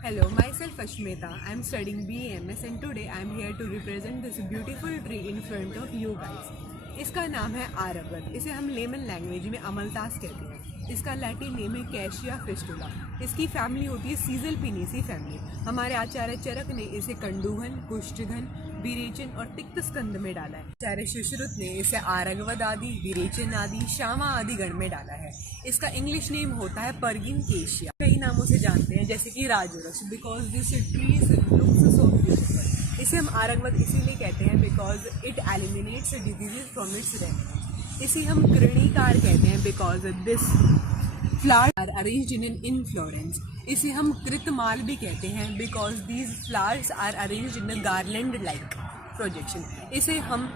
Hello, myself Ashmita. I am studying BAMS and today I am here to represent this beautiful tree in front of you guys. इसका नाम है आरवत। इसे हम layman language में अमलतास कहते हैं। इसका लैटिन नेम है कैशिया फिस्टुला। इसकी फैमिली होती है सीजल पिनीसी फैमिली। हमारे आचार्य चरक ने इसे कंडूहन, कुष्ठघन, विरेचन और तिक्त स्कंद में डाला है। आचार्य सुश्रुत ने इसे आरगवद आदि, विरेचन आदि, श्यामा आदि गण में डाला है। इसका इंग्लिश नेम होता है परगिन केशिया। कई नामों से जानते हैं जैसे कि राजोरस, because this trees looks so beautiful. इसे हम आरगवद इसीलिए कहते हैं because it eliminates diseases from its remedy. इसे हम कृणिकार कहते हैं because this flower are arranged in an inflorescence. इसे हम कृतमाल भी कहते हैं because these flowers are arranged in a garland like projection. इसे हम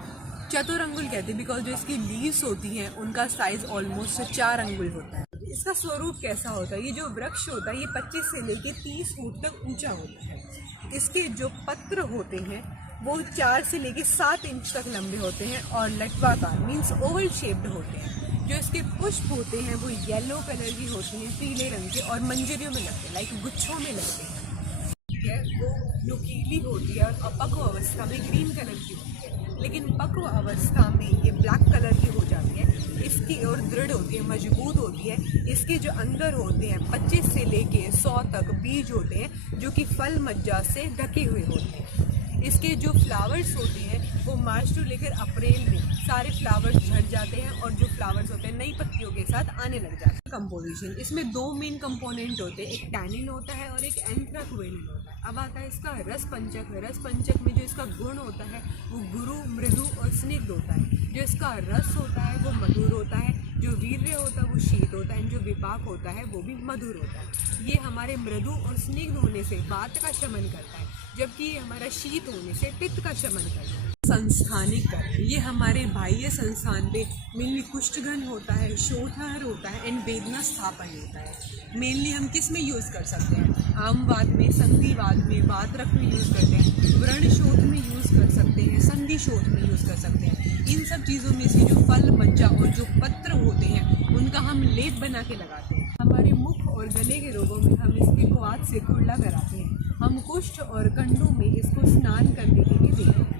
चतुरंगुल कहते हैं बिकॉज जो इसकी लीव्स होती हैं उनका साइज ऑलमोस्ट 4 अंगुल होता है। इसका स्वरूप कैसा होता है? ये जो वृक्ष होता है ये 25 से लेके 30 फुट तक ऊंचा होता है। इसके जो पत्र होते हैं वो 4 से लेके 7 इंच तक लंबे होते हैं और लटवाकार मीन्स ओवल शेप्ड होते हैं। जो इसके पुष्प होते हैं वो येलो कलर की होती हैं, पीले रंग के, और मंजरियों में लगते हैं, लाइक गुच्छों में लगते हैं। वो नुकीली होती है और अपक्व अवस्था में ग्रीन कलर की होती है, लेकिन पक्व अवस्था में ये ब्लैक कलर की हो जाती है। इसकी और दृढ़ होती है, मजबूत होती है। इसके जो अंदर होते हैं 25 से लेके 100 तक बीज होते हैं जो कि फल मज्जा से ढके हुए होते हैं। इसके जो फ्लावर्स होते हैं वो मार्च टू लेकर अप्रैल में सारे फ्लावर्स झड़ जाते हैं और जो फ्लावर्स होते हैं नई पत्तियों के साथ आने लग जाते हैं। कंपोजिशन इसमें 2 मेन कंपोनेंट होते हैं, एक टैनिन होता है और एक एंथ्राक्वेनिन होता है। अब आता है इसका रस पंचक। रस पंचक में जो इसका गुण होता है वो गुरु, मृदु और स्निग्ध होता है। जो इसका रस होता है वो मधुर होता है, जो वीर्य होता है वो शीत होता है, जो विपाक होता है वो भी मधुर होता है। ये हमारे मृदु और स्निग्ध होने से वात का शमन करता है, जबकि हमारा शीत होने से पित्त का शमन करता है। संस्थानिक कर्म ये हमारे बाह्य संस्थान पे मेनली कुष्ठघन होता है, शोथहर होता है एंड वेदना स्थापन होता है। मेनली हम किस में यूज़ कर सकते हैं? आमवात में, संधिवात में, वातरक में यूज़ करते हैं, व्रण शोथ में यूज़ कर सकते हैं, संधि शोथ में यूज़ कर सकते हैं। इन सब चीज़ों में से जो फल, मज्जा और जो पत्र होते हैं उनका हम लेप बना के लगाते हैं। हमारे मुख और गले के रोगों में हम इसके क्वाथ से कुल्ला कराते हैं। हम कुष्ठ और कंडों में इसको स्नान करने के लिए देते हैं।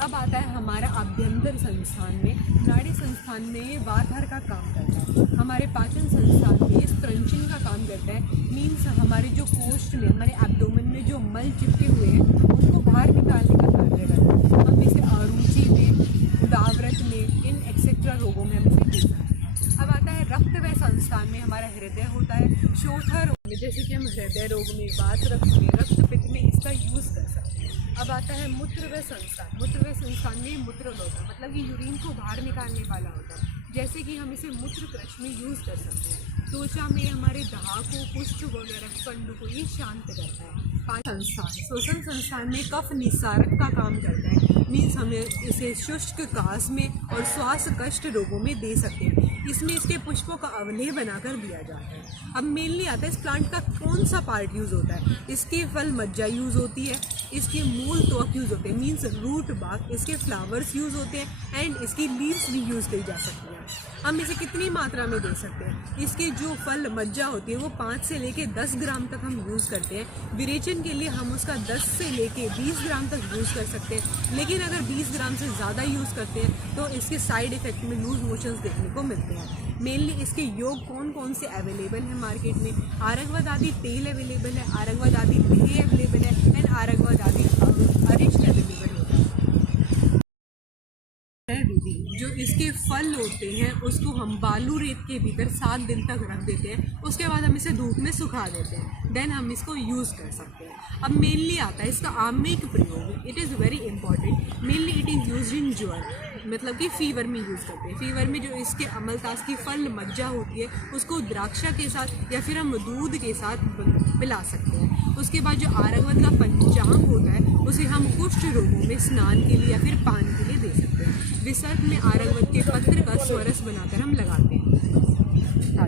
अब आता है हमारा आभ्यंतर संस्थान में, नाड़ी संस्थान में ये वातहर का काम करता है। हमारे पाचन संस्थान में ये स्त्रंचन का काम करता है। मीन्स हमारे जो कोष्ठ में, हमारे एब्डोमेन में जो मल चिपके हुए हैं उनको बाहर निकालने का कार्य करता है। हम इसे आरूचि में, उदावरत में, इन एक्सेट्रा रोगों में हम इसे दे सकते हैं। अब आता है रक्त व संस्थान में हमारा हृदय होता है। शोथर रोग में जैसे कि हम हृदय रोग में, वातरक्त में, रक्तपित्त में इसका यूज़ कर सकते हैं। अब आता है मूत्र व संस्थान। मूत्र व संस्थान में मूत्र होता है, मतलब कि यूरिन को बाहर निकालने वाला होता है। जैसे कि हम इसे मूत्र क्रश में यूज़ कर सकते हैं। त्वचा में हमारे दाह को, पुष्ट वगैरह कंडों को ये शांत करता है। संस्थान श्वसन संस्थान में कफ निस्सारक का काम करता है। मीन्स हमें इसे शुष्क कास में और श्वास कष्ट रोगों में दे सकते हैं। इसमें इसके पुष्पों का अवलेह बनाकर दिया जाता है। अब मेनली आता है इस प्लांट का कौन सा पार्ट यूज़ होता है? इसके फल मज्जा यूज़ होती है, इसके मूल त्वक यूज़ होते हैं मीन्स रूट बाग, इसके फ्लावर्स यूज़ होते हैं एंड इसकी लीव्स भी यूज़ की जा सकती हैं। हम इसे कितनी मात्रा में दे सकते हैं? इसके जो फल मज्जा होती है वो 5 से लेके 10 ग्राम तक हम यूज़ करते हैं। विरेचन के लिए हम उसका 10 से लेके 20 ग्राम तक यूज़ कर सकते हैं, लेकिन अगर 20 ग्राम से ज़्यादा यूज़ करते हैं तो इसके साइड इफ़ेक्ट में लूज मोशंस देखने को मिलते हैं। मेनली इसके योग कौन कौन से अवेलेबल है मार्केट में? आरगवद आदि तेल अवेलेबल है, आरगवद आदि पेय अवेलेबल है एंड आरगवद आदि अरिष्ट अवेलेबल होता है। जो इसके फल होते हैं उसको हम बालू रेत के भीतर 7 दिन तक रख देते हैं। उसके बाद हम इसे धूप में सुखा देते हैं, देन हम इसको यूज़ कर सकते हैं। अब मेनली आता है इसका आम्यिक प्रयोग। It is very important. Mainly it is use in ज्वर, मतलब कि फीवर में यूज़ करते हैं। फीवर में जो इसके अमलतास की फल मज्जा होती है उसको द्राक्षा के साथ या फिर हम दूध के साथ पिला सकते हैं। उसके बाद जो आरगवद का पंचांग होता है उसे हम कुष्ठ रोगों में स्नान के लिए या फिर पान के लिए दे सकते हैं। विसर्ग में आरगवद के पत्र का स्वरस बनाकर हम लगाते हैं।